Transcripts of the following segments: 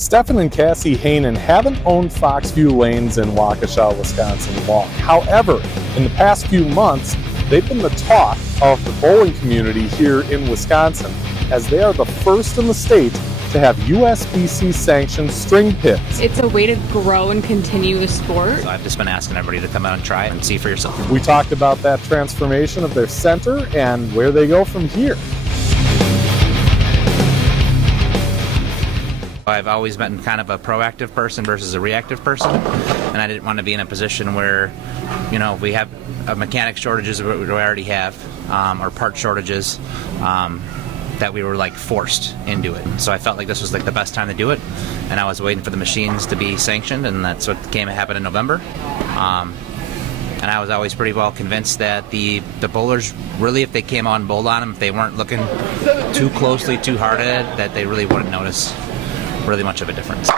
Stephen and Cassie Hoehnen haven't owned Foxx View Lanes in Waukesha, Wisconsin long. However, in the past few months, they've been the talk of the bowling community here in Wisconsin, as they are the first in the state to have USBC sanctioned string pins. It's a way to grow and continue the sport. So I've just been asking everybody to come out and try it and see for yourself. We talked about that transformation of their center and where they go from here. I've always been kind of a proactive person versus a reactive person, and I didn't want to be in a position where, we have mechanic shortages we already have, or part shortages, that we were like forced into it. So I felt like this was like the best time to do it, and I was waiting for the machines to be sanctioned, and that's what happened in November. And I was always pretty well convinced that the bowlers really, if they came out and bowled on them, if they weren't looking too closely, too hard at it, that they really wouldn't notice really much of a difference.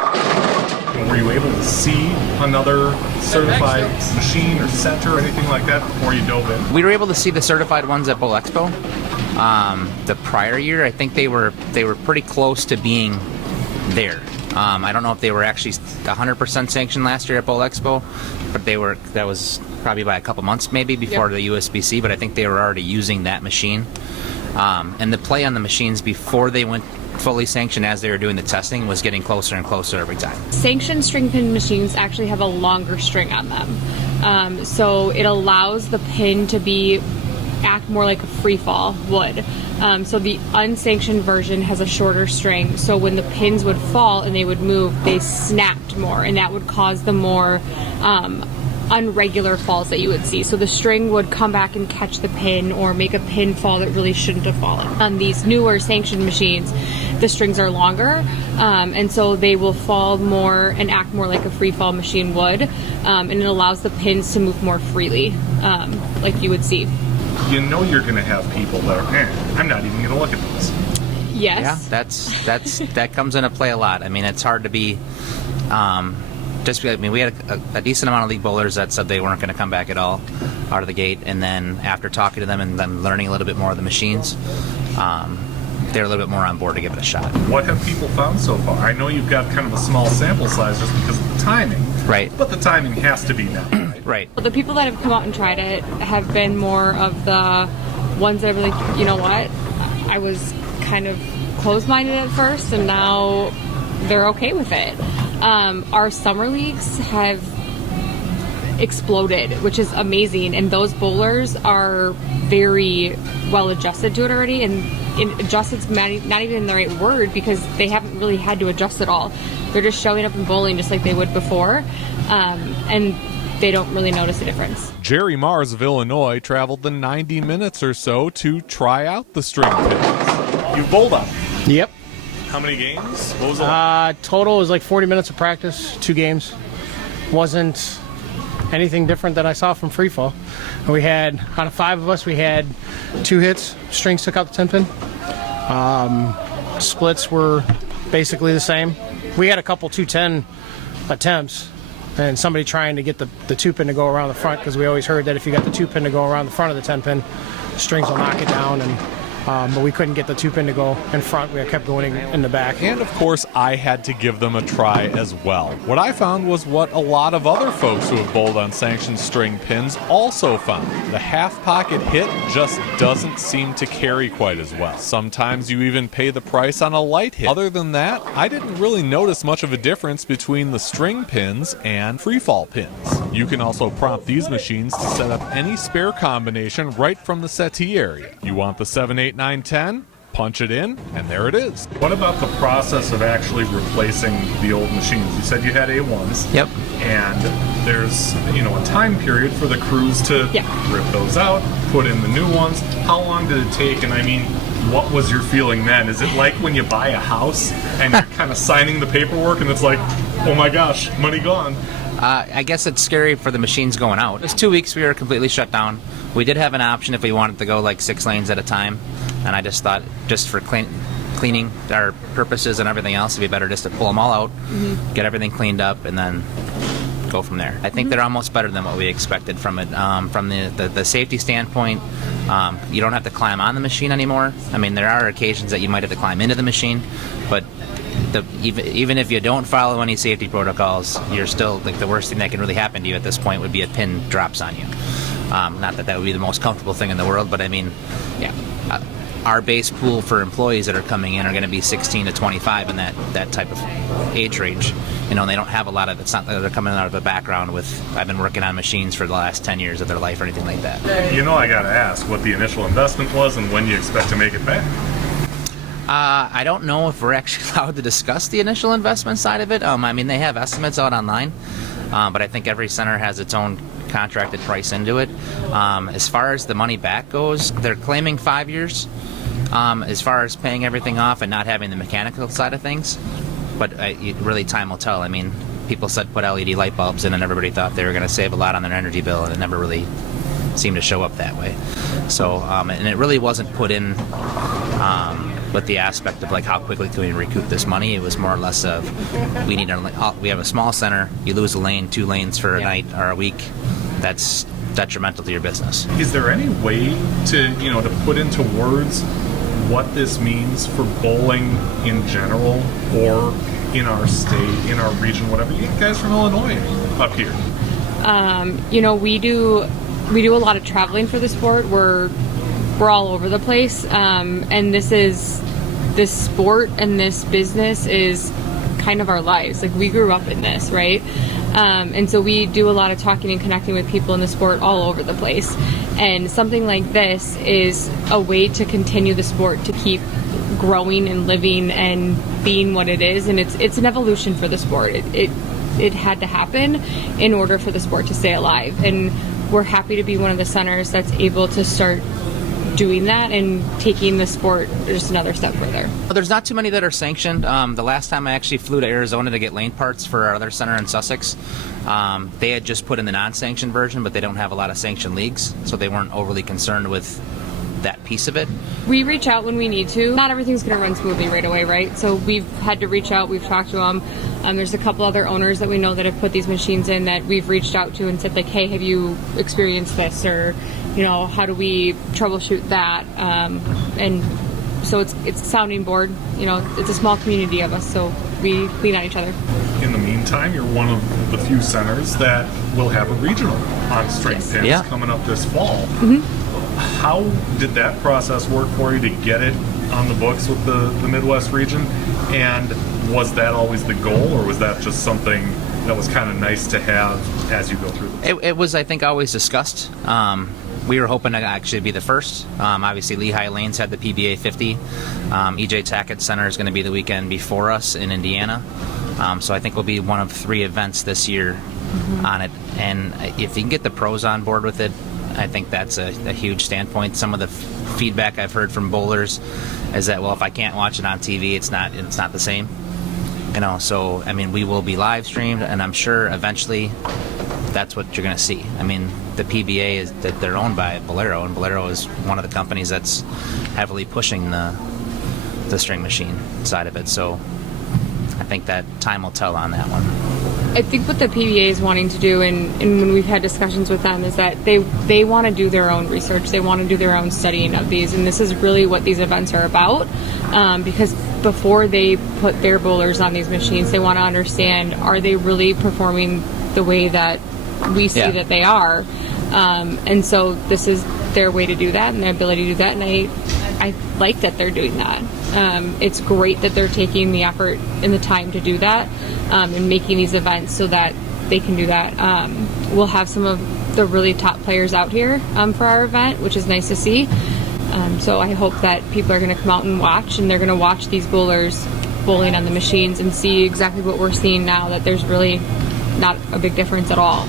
Were you able to see another certified machine or center or anything like that before you dove in? We were able to see the certified ones at Bowl Expo. The prior year, I think they were pretty close to being there. I don't know if they were actually 100% sanctioned last year at Bowl Expo, but that was probably by a couple months maybe before the USBC, but I think they were already using that machine. And the play on the machines before they went fully sanctioned as they were doing the testing was getting closer and closer every time. Sanctioned string pin machines actually have a longer string on them. So it allows the pin to act more like a free fall would. So the unsanctioned version has a shorter string, so when the pins would fall and they would move, they snapped more, and that would cause the more unregular falls that you would see. So the string would come back and catch the pin or make a pin fall that really shouldn't have fallen. On these newer sanctioned machines, the strings are longer, and so they will fall more and act more like a free fall machine would, and it allows the pins to move more freely, like you would see. You know you're going to have people that are, I'm not even going to look at this. Yes. Yeah, that comes into play a lot. I mean, it's hard to be. We had a decent amount of league bowlers that said they weren't going to come back at all out of the gate, and then after talking to them and then learning a little bit more of the machines, they're a little bit more on board to give it a shot. What have people found so far? I know you've got kind of a small sample size just because of the timing. Right. But the timing has to be now, right? Right. Well, the people that have come out and tried it have been more of the ones that are like, you know what, I was kind of closed-minded at first, and now they're okay with it. Our summer leagues have exploded, which is amazing, and those bowlers are very well adjusted to it already, and adjusted's not even the right word because they haven't really had to adjust at all. They're just showing up and bowling just like they would before, and they don't really notice a difference. Jerry Mars of Illinois traveled the 90 minutes or so to try out the string pins. You bowled on. Yep. How many games? What was it? Total was like 40 minutes of practice, 2 games. Wasn't anything different that I saw from free fall. We had, out of 5 of us, we had 2 hits. Strings took out the 10 pin. Splits were basically the same. We had a couple 210 attempts, and somebody trying to get the 2 pin to go around the front, because we always heard that if you got the 2 pin to go around the front of the 10 pin, strings will knock it down, and but we couldn't get the 2 pin to go in front. We kept going in the back. And of course, I had to give them a try as well. What I found was what a lot of other folks who have bowled on sanctioned string pins also found. The half pocket hit just doesn't seem to carry quite as well. Sometimes you even pay the price on a light hit. Other than that, I didn't really notice much of a difference between the string pins and free fall pins. You can also prompt these machines to set up any spare combination right from the settee area. You want the 7, 8, 9, 10? Punch it in, and there it is. What about the process of actually replacing the old machines? You said you had A1s. Yep. And there's, a time period for the crews to rip those out, put in the new ones. How long did it take? And I mean, what was your feeling then? Is it like when you buy a house and you're kind of signing the paperwork and it's like, oh my gosh, money gone? I guess it's scary for the machines going out. It was 2 weeks we were completely shut down. We did have an option if we wanted to go like 6 lanes at a time, and I just thought, just for cleaning our purposes and everything else, it'd be better just to pull them all out, get everything cleaned up, and then go from there. I think they're almost better than what we expected from it. From the safety standpoint, you don't have to climb on the machine anymore. I mean, there are occasions that you might have to climb into the machine, but even if you don't follow any safety protocols, you're still, like, the worst thing that can really happen to you at this point would be a pin drops on you. Not that would be the most comfortable thing in the world, but I mean, Yeah. Our base pool for employees that are coming in are going to be 16 to 25 in that type of age range. You know, and they don't have a lot of, it's not that they're coming out of a background with, I've been working on machines for the last 10 years of their life or anything like that. You know, I got to ask what the initial investment was and when you expect to make it back. I don't know if we're actually allowed to discuss the initial investment side of it. I mean, they have estimates out online, but I think every center has its own contracted price into it. As far as the money back goes, they're claiming 5 years as far as paying everything off and not having the mechanical side of things. But really, time will tell. I mean, people said put LED light bulbs in, and everybody thought they were going to save a lot on their energy bill, and it never really seemed to show up that way. So, and it really wasn't put in with the aspect of, like, how quickly can we recoup this money. It was more or less of, we have a small center, you lose a lane, 2 lanes for a night or a week, that's detrimental to your business. Is there any way to, to put into words what this means for bowling in general, or in our state, in our region, whatever? You guys from Illinois up here. We do a lot of traveling for the sport. We're all over the place, and this sport and this business is kind of our lives. Like, we grew up in this, right? And so we do a lot of talking and connecting with people in the sport all over the place. And something like this is a way to continue the sport, to keep growing and living and being what it is. And it's an evolution for the sport. It had to happen in order for the sport to stay alive. And we're happy to be one of the centers that's able to start doing that and taking the sport just another step further. There's not too many that are sanctioned. The last time I actually flew to Arizona to get lane parts for our other center in Sussex, they had just put in the non-sanctioned version, but they don't have a lot of sanctioned leagues, so they weren't overly concerned with that piece of it. We reach out when we need to. Not everything's going to run smoothly right away, right? So we've had to reach out. We've talked to them. There's a couple other owners that we know that have put these machines in that we've reached out to and said, like, hey, have you experienced this? Or, how do we troubleshoot that? And so it's a sounding board. It's a small community of us, so we lean on each other. In the meantime, you're one of the few centers that will have a regional on string pins coming up this fall. Mm-hmm. How did that process work for you to get it on the books with the Midwest region? And was that always the goal, or was that just something that was kind of nice to have as you go through the It was, I think, always discussed. We were hoping to actually be the first. Obviously, Lehigh Lanes had the PBA 50. EJ Tackett Center is going to be the weekend before us in Indiana. So I think we'll be one of 3 events this year on it. And if you can get the pros on board with it, I think that's a huge standpoint. Some of the feedback I've heard from bowlers is that, well, if I can't watch it on TV, it's not the same. So, I mean, we will be live streamed, and I'm sure eventually that's what you're going to see. I mean, the PBA is that they're owned by Bolero, and Bolero is one of the companies that's heavily pushing the string machine side of it. So I think that time will tell on that one. I think what the PBA is wanting to do, and when we've had discussions with them, is that they want to do their own research. They want to do their own studying of these, and this is really what these events are about. Because before they put their bowlers on these machines, they want to understand, are they really performing the way that we see that they are? And so this is their way to do that and their ability to do that, and I like that they're doing that. It's great that they're taking the effort and the time to do that and making these events so that they can do that. We'll have some of the really top players out here for our event, which is nice to see. So I hope that people are going to come out and watch, and they're going to watch these bowlers bowling on the machines and see exactly what we're seeing now, that there's really not a big difference at all.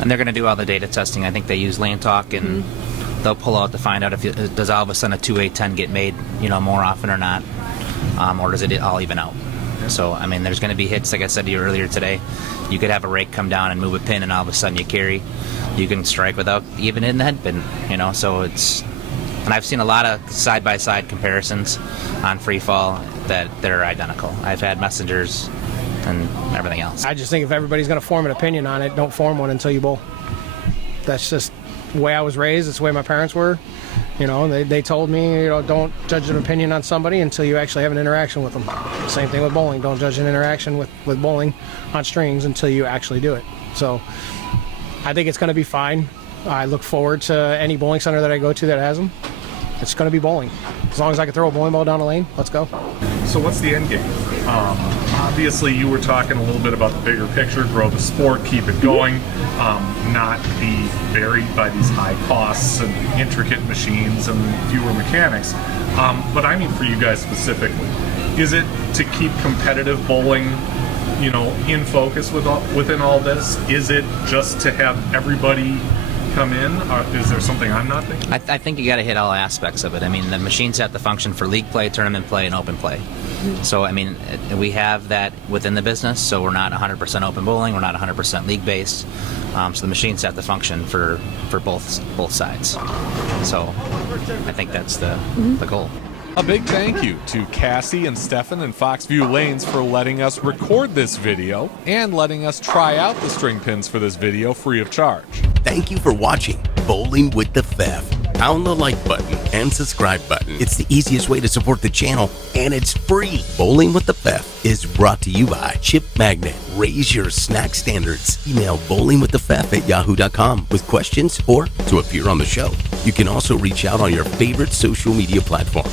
And they're going to do all the data testing. I think they use Lane Talk, and they'll pull out to find out if does all of a sudden a 2-8-10 get made, more often or not, or does it all even out. So, I mean, there's going to be hits, like I said to you earlier today. You could have a rake come down and move a pin, and all of a sudden you carry. You can strike without even hitting the head pin, so it's... And I've seen a lot of side-by-side comparisons on free fall that they're identical. I've had messengers and everything else. I just think if everybody's going to form an opinion on it, don't form one until you bowl. That's just the way I was raised. It's the way my parents were. They told me, don't judge an opinion on somebody until you actually have an interaction with them. Same thing with bowling. Don't judge an interaction with bowling on strings until you actually do it. So I think it's going to be fine. I look forward to any bowling center that I go to that has them. It's going to be bowling. As long as I can throw a bowling ball down the lane, let's go. So what's the end game? Obviously, you were talking a little bit about the bigger picture, grow the sport, keep it going, not be buried by these high costs and intricate machines and fewer mechanics. But I mean for you guys specifically, is it to keep competitive bowling, in focus within all this? Is it just to have everybody come in? Is there something I'm not thinking? I think you got to hit all aspects of it. I mean, the machines have to function for league play, tournament play, and open play. So, I mean, we have that within the business, so we're not 100% open bowling, we're not 100% league based. So the machines have to function for both sides. So I think that's the goal. A big thank you to Cassie and Stephen and Foxx View Lanes for letting us record this video and letting us try out the string pins for this video free of charge. Thank you for watching Bowling with the Pfeff. Pound the like button and subscribe button. It's the easiest way to support the channel, and it's free. Bowling with the Pfeff is brought to you by Chip Magnet. Raise your snack standards. Email bowlingwiththepfeff@yahoo.com with questions or to appear on the show. You can also reach out on your favorite social media platform.